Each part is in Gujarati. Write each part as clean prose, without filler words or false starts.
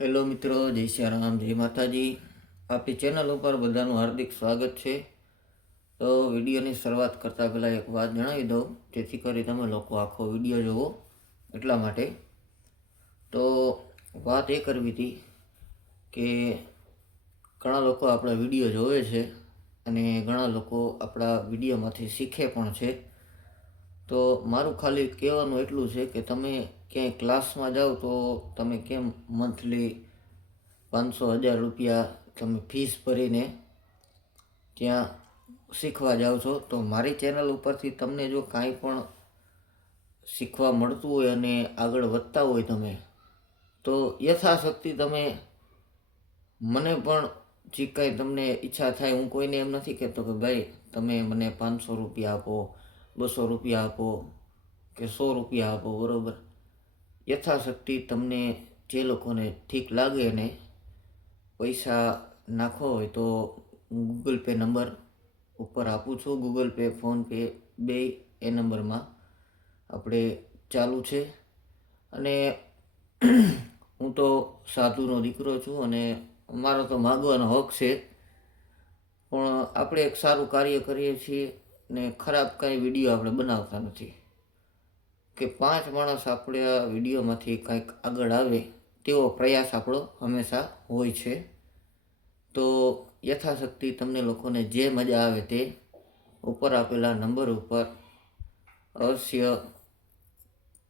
હેલો મિત્રો, જય શ્રી રામ, જય માતાજી. આપણી ચેનલ ઉપર બધાનું હાર્દિક સ્વાગત છે. તો વિડીયોની શરૂઆત કરતાં પહેલાં એક વાત જણાવી દઉં, જેથી કરી તમે લોકો આખો વિડીયો જુઓ એટલા માટે. તો વાત એ કરવી હતી કે ઘણા લોકો આપણા વિડીયો જોવે છે અને ઘણા લોકો આપણા વિડીયોમાંથી શીખે પણ છે. તો મારું ખાલી કહેવાનું એટલું છે કે તમે ક્યાંય ક્લાસમાં જાઓ તો તમે કેમ મંથલી 500,000 રૂપિયા તમે ફીસ ભરીને ત્યાં શીખવા જાઓ છો, તો મારી ચેનલ ઉપરથી તમને જો કાંઈ પણ શીખવા મળતું હોય અને આગળ વધતા હોય તમે, તો યથાશક્તિ તમે મને પણ જે કાંઈ તમને ઈચ્છા થાય, હું કોઈને એમ નથી કહેતો કે ભાઈ તમે મને 500 રૂપિયા આપો, 200 રૂપિયા આપો કે 100 રૂપિયા આપો, બરાબર. યથાશક્તિ તમને જે લોકોને ઠીક લાગે ને પૈસા નાખો હોય તો હું ગૂગલ પે નંબર ઉપર આપું છું. ગૂગલ પે, ફોનપે બે એ નંબરમાં આપણે ચાલુ છે. અને હું તો સાધુનો દીકરો છું અને મારો તો માગવાનો હક છે, પણ આપણે એક સારું કાર્ય કરીએ છીએ ને ખરાબ કાંઈ વિડીયો આપણે બનાવતા નથી કે 5 માણસ આપણે આ વિડીયોમાંથી કંઈક આગળ આવે તેવો પ્રયાસ આપણો હંમેશા હોય છે. તો યથાશક્તિ તમને લોકોને જે મજા આવે તે ઉપર આપેલા નંબર ઉપર અવશ્ય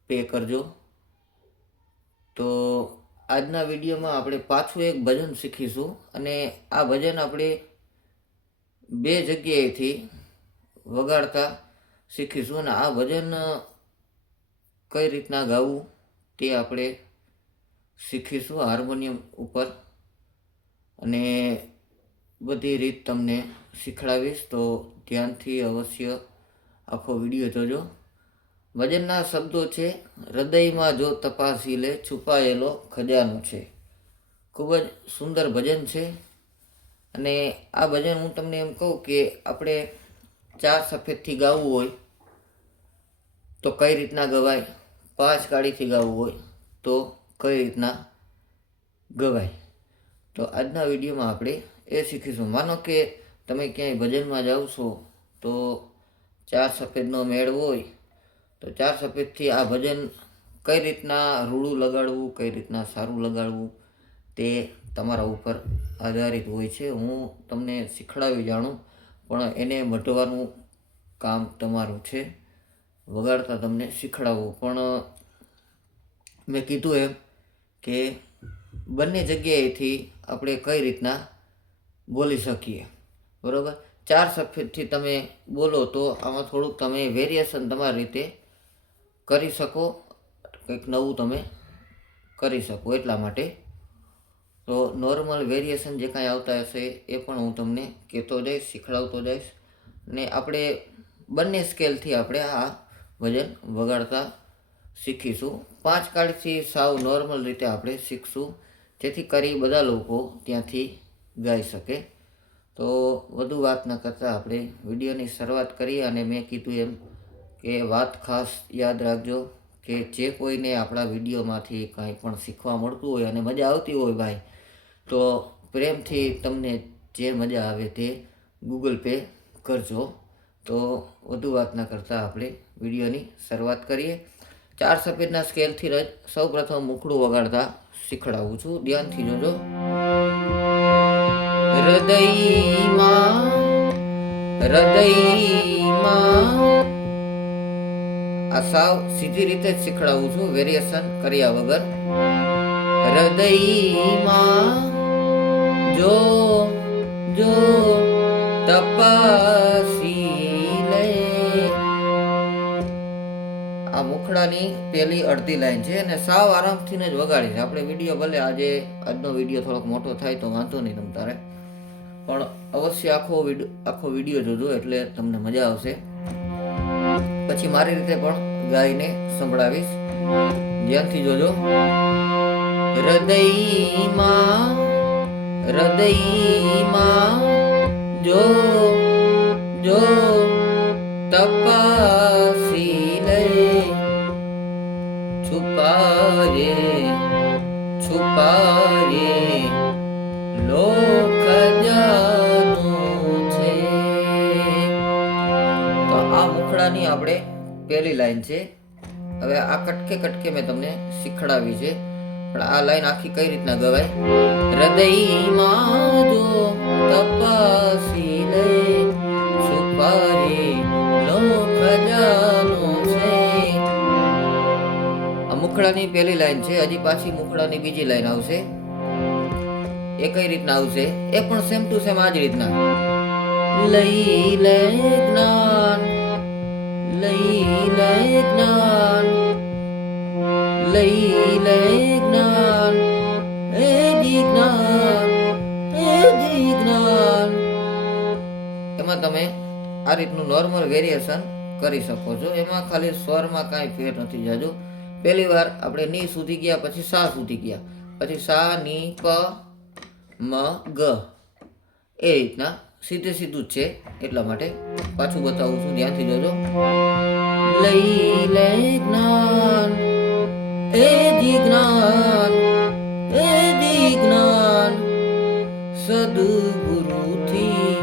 પે કરજો. તો આજના વિડીયોમાં આપણે પાછું એક ભજન શીખીશું અને આ ભજન આપણે 2 જગ્યાએથી વગાડતા શીખીશું અને આ ભજન કઈ રીતના ગાવું તે આપણે શીખીશું હાર્મોનિયમ ઉપર, અને બધી રીત તમને શીખડાવીશ. તો ધ્યાનથી અવશ્ય આખો વિડીયો જોજો. ભજનના શબ્દો છે, હૃદયમાં જો તપાસી લે છુપાયેલો ખજાનો છે. ખૂબ જ સુંદર ભજન છે. અને આ ભજન હું તમને એમ કહું કે આપણે 4 સફેદથી ગાવું હોય તો કઈ રીતના ગવાય, 5 કાળીથી ગાવું હોય તો કઈ રીતના ગવાય. તો આજના વિડીયોમાં આપણે એ શીખીશું. માનો કે તમે ક્યાંય ભજનમાં જાઓ છો તો 4 સફેદનો મેળ હોય તો 4 સફેદથી આ ભજન કઈ રીતના રૂડું લગાડવું, કઈ રીતના સારું લગાડવું તે તમારા ઉપર આધારિત હોય છે. હું તમને શીખડાવી જાણું પણ એને મઢવાનું કામ તમારું છે, વગાડતા તમને શીખડાવવું. પણ મેં કીધું એમ કે બંને જગ્યાએથી આપણે કઈ રીતના બોલી શકીએ, બરાબર. 4 સફેદથી તમે બોલો તો આમાં થોડુંક તમે વેરિએશન તમારી રીતે કરી શકો, કંઈક નવું તમે કરી શકો એટલા માટે. તો નોર્મલ વેરિએશન જે કાંઈ આવતા હશે એ પણ હું તમને કહેતો જઈશ, શીખડાવતો જઈશ. ને આપણે બંને સ્કેલથી આપણે આ ભજન વગાડતા શીખીશું. 5 કાળથી સાવ નોર્મલ રીતે આપણે શીખશું, જેથી કરી બધા લોકો ત્યાંથી ગાઈ શકે. તો વધુ વાત ન કરતાં આપણે વિડીયોની શરૂઆત કરીએ. અને મેં કીધું એમ કે વાત ખાસ યાદ રાખજો કે જે કોઈને આપણા વિડીયોમાંથી કાંઈ પણ શીખવા મળતું હોય અને મજા આવતી હોય ભાઈ, તો પ્રેમથી તમને જે મજા આવે તે ગૂગલ પે કરજો. તો વધુ વાત ન કરતાં આપણે વિડીયોની શરૂઆત કરીએ. 4 સફેદના સ્કેલથી જ સૌપ્રથમ મુખડું વગાડતા શીખડાવું છું, ધ્યાનથી જોજો. હૃદયમાં આ સાવ સીધી રીતે જ શીખડાવું છું, વેરિએશન કર્યા વગર. હૃદયમાં જો જો તપાસી લે, આ મુખડાની પેલી અડધી લાઈન છે અને સાવ આરામથી જ વગાડી છે. આપણે વિડીયો ભલે આજનો વિડીયો થોડોક મોટો થાય તો વાંધો નહીં તમ તારે, પણ અવશ્ય આખો વિડીયો જોજો એટલે તમને મજા આવશે. પછી મારી રીતે પણ ગાઈને સંભળાવીશ, ધ્યાનથી જોજો. હૃદયમાં જો જો તપાસી લે છુપાયે છુપા છુપાયે લોક જાનું છે. તો આ મુખડાની આપણે પહેલી લાઈન છે. હવે આ કટકે કટકે મેં તમને શીખડાવી છે, પણ આ લાઈન આખી કઈ રીતના ગવાય? હૃદયમાં જો તપાસી લે છુપાયે લોક જાનું છે. આ મુખડાની પહેલી લાઈન છે. હજી પાછી મુખડાની બીજી લાઈન આવશે. એ કઈ રીતના આવશે? એ પણ સેમ ટુ સેમ આ જ રીતના. લઈ લે જ્ઞાન, લઈ લે જ્ઞાન, લઈ લે જ્ઞાન, હે જ્ઞાન, હે જ્ઞાન. એમાં તમે આ રીતનું નોર્મલ વેરિએશન કરી શકો છો. એમાં ખાલી સ્વરમાં કાંઈ ફેર નથી જાજો. પહેલી વાર આપણે ની સુધી ગયા, પછી સા સુધી ગયા, પછી સા ની પ મ ગ, એ રીતના સીધે સીધું જ છે. એટલા માટે પાછું બતાવું છું, ધ્યાનથી જોજો. લઈ લે જ્ઞાન, એ જ્ઞાન, એ જ્ઞાન, સદગુરુથી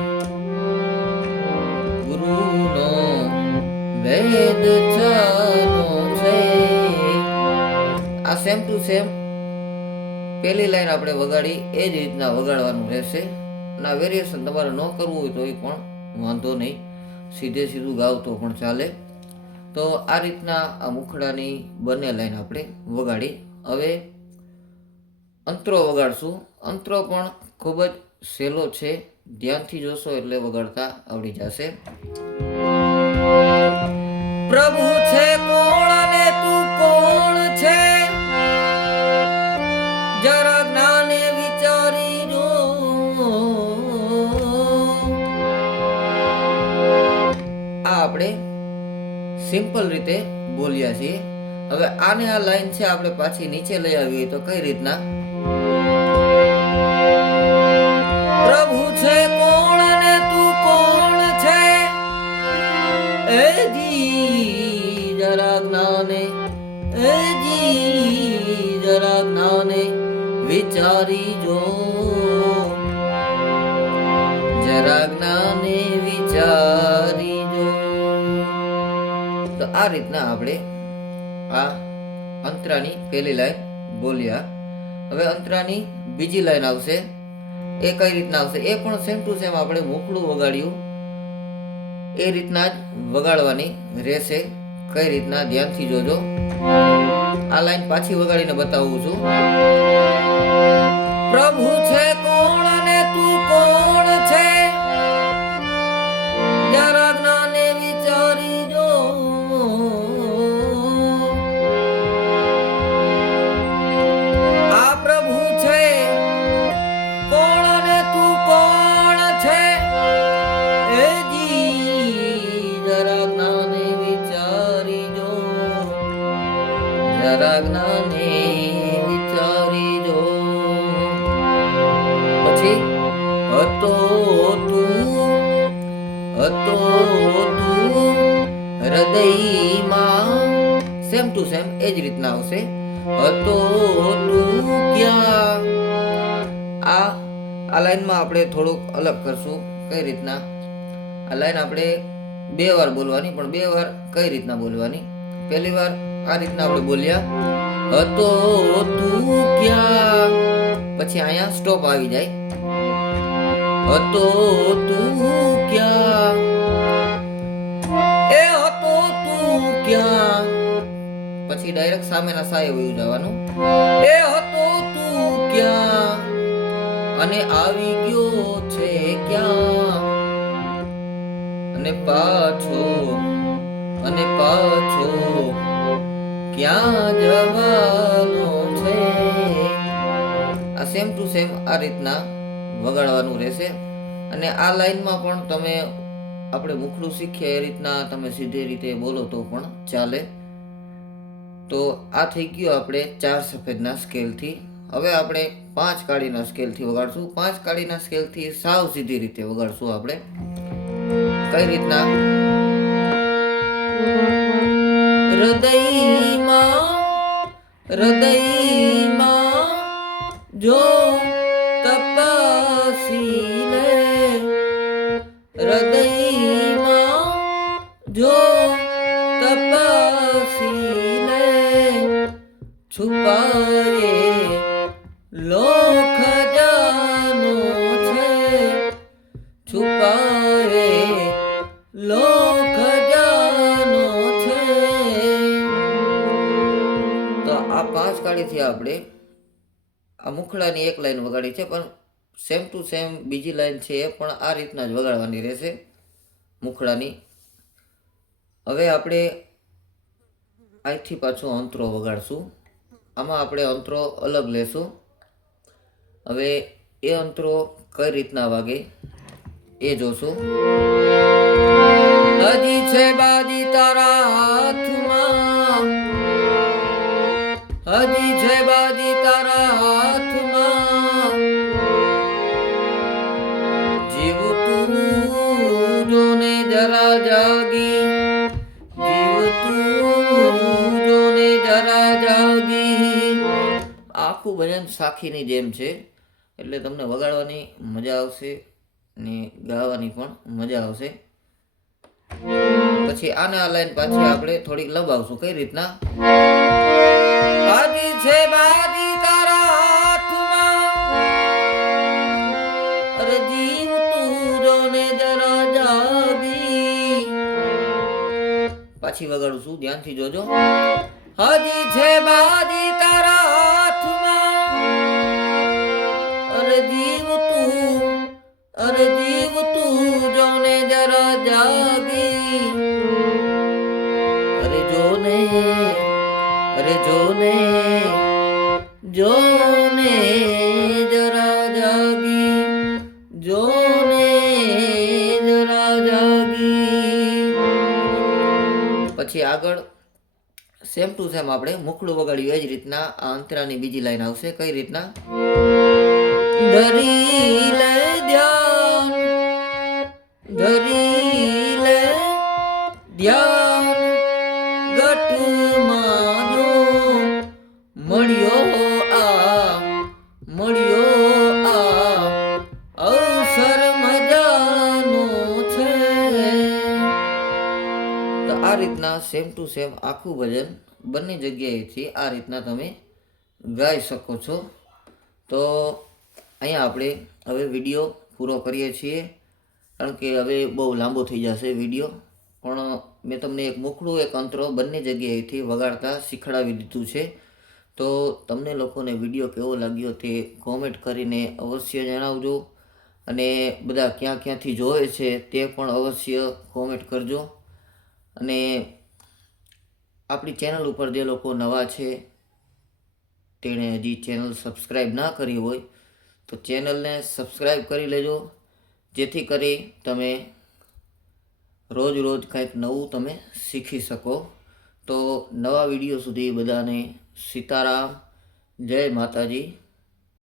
ગુરુનો વેદ જાનો છે. આ સેમ ટુ સેમ પહેલી લાઈન આપણે વગાડી એ જ રીતના વગાડવાનું રહેશે. અને આ વેરિએશન તમારે ન કરવું હોય તો એ પણ વાંધો નહીં, સીધે સીધું ગાવ તો પણ ચાલે. તો આ રીતના આ મુખડાની બંને લાઈન આપણે વગાડી. હવે અંતરો વગાડશું. અંતરો પણ ખૂબ જ સહેલો છે, ધ્યાનથી જોશો એટલે વગાડતા આવડી જશે. પ્રભુ છે કોણ અને તું કોણ છે, જરા જ્ઞાને વિચારી જો. આ આપણે સિમ્પલ રીતે બોલ્યા છીએ. હવે આને આ લાઈન છે આપણે પાછી નીચે લઈ આવીએ તો કઈ રીતના? પ્રભુ છે કોણ અને તું કોણ છે, એ જી જરા જ્ઞાને, એ જી જરા જ્ઞાને વિચારી જો, જરા જ્ઞાને વિચારી જો. તો આ રીતના આપણે આ અંતરાની પહેલી લાઈન બોલ્યા. હવે અંતરાની બીજી લાઈન આવશે. એ કઈ રીતના આવશે? એ પણ સેમ ટુ સેમ આપણે મુખડું વગાડ્યું એ રીતના જ વગાડવાની રહેશે. કઈ રીતના? ધ્યાનથી જોજો. આ લાઈન પાછી વગાડીને બતાવું છું. પ્રભુ છે કોણ અને તું કોણ છે, જરા જ્ઞાને વિચારી જો. આ પ્રભુ છે કોણ અને તું કોણ છે, એ જી જરા જ્ઞાને વિચારી જો, જરા જ્ઞાને વિચારી જો. પછી હતો તું હૃદયમાં, સેમ ટુ સેમ એ જ રીતના આવશે. હતો તું ક્યાં? આ લાઈનમાં આપણે થોડુંક અલગ કરશું. કઈ રીતના? આ લાઈન આપણે બે વાર બોલવાની, પણ બે વાર કઈ રીતના બોલવાની? પહેલી વાર આ રીતના આપણે બોલ્યા, હતો તું ક્યાં, પછી અહીંયા સ્ટોપ આવી જાય. હતો તું ક્યાં, એ હતો તું ક્યાં, પછી ડાયરેક્ટ સામેના સાએ વયું જવાનું. એ હતો તું ક્યાં, અને આવી ગયો છે ક્યાં, અને પાછો ક્યાં જવાનો છે. આ સેમ ટુ સેમ આ રીતના વગાડવાનું રહેશે. અને આ લાઈનમાં પણ તમે આપણે મુખડું શીખીએ એ રીતના તમે સીધી રીતે બોલો તો પણ ચાલે. તો આ થઈ ગયું આપણે 4 સફેદના સ્કેલથી. હવે આપણે 5 કાળીના સ્કેલથી વગાડશું. 5 કાળીના સ્કેલથી સાવ સીધી રીતે વગાડશું આપણે. કઈ રીતના? હૃદયમાં જો તપસી લે હૃદયમાં જો તપસી લે છુપાયે લોક જાનો છે છુપાયે લોક જાનો છે. તો આ 5 કાળીથી આપણે આ મુખડાની એક લાઈન વગાડી છે, પણ સેમ ટુ સેમ બીજી લાઈન છે એ પણ આ રીતના જ વગાડવાની રહેશે મુખડાની. હવે આપણે અહીંથી પાછો અંતરો વગાડશું. આમાં આપણે અંતરો અલગ લેશું. હવે એ અંતરો કઈ રીતના વાગે એ જોશું. હજી છે બાજી તારા હાથમાં, હજી છે બાજી તારા હાથમાં, જીવ તું જોને જરા જાગી, જીવ તું જોને જરા જાગી. આખું ભજન સાખીની જેમ છે, એટલે તમને વગાડવાની મજા આવશે ને ગાવાની પણ મજા આવશે. પછી આને આ લાઈન પાછી આપણે થોડીક લંબાવશું. કઈ રીતના? બાજી છે બાજી તારા હાથમાં, અરે જીવ તું જોને જરા જાગી. પાછી વગાડું છું, ધ્યાનથી જોજો. હજી છે બાજી તારા હાથમાં, અરે જીવ તું જોને જરા જાગી. અરે જોને જોને જરા જાગી, જોને જરા જાગી. પછી આગળ સેમ ટુ સેમ આપણે મુખડું વગાડ્યું એ જ રીતના આ અંતરાની બીજી લાઈન આવશે. કઈ રીતના? ધરી લે ધ્યાન, ધરી લે ધ્યાન, ગટમાં જો મળ્યો આ અવસર મજાનો છે. તો આ રીતના સેમ ટુ સેમ આખું ભજન બંને જગ્યાએથી આ રીતના તમે ગાઈ શકો છો. તો અહીંયા આપણે હવે વિડીયો પૂરો કરીએ છીએ, કારણ કે હવે બહુ લાંબો થઈ જશે વિડીયો. પણ મેં તમને એક મુખડું એક અંતરો બંને જગ્યાએથી વગાડતા શીખડાવી દીધું છે. તો તમને લોકોને વિડીયો કેવો લાગ્યો તે કોમેન્ટ કરીને અવશ્ય જણાવજો, અને બધા ક્યાં ક્યાંથી જોવે છે તે પણ અવશ્ય કોમેન્ટ કરજો. અને આપણી ચેનલ ઉપર જે લોકો નવા છે તેણે હજી ચેનલ સબસ્ક્રાઈબ ના કરી હોય તો ચેનલને સબસ્ક્રાઈબ કરી લેજો, જેથી કરી તમે રોજ કંઈક નવું તમે શીખી શકો. તો નવા વિડીયો સુધી બધાને સીતારામ, જય માતાજી.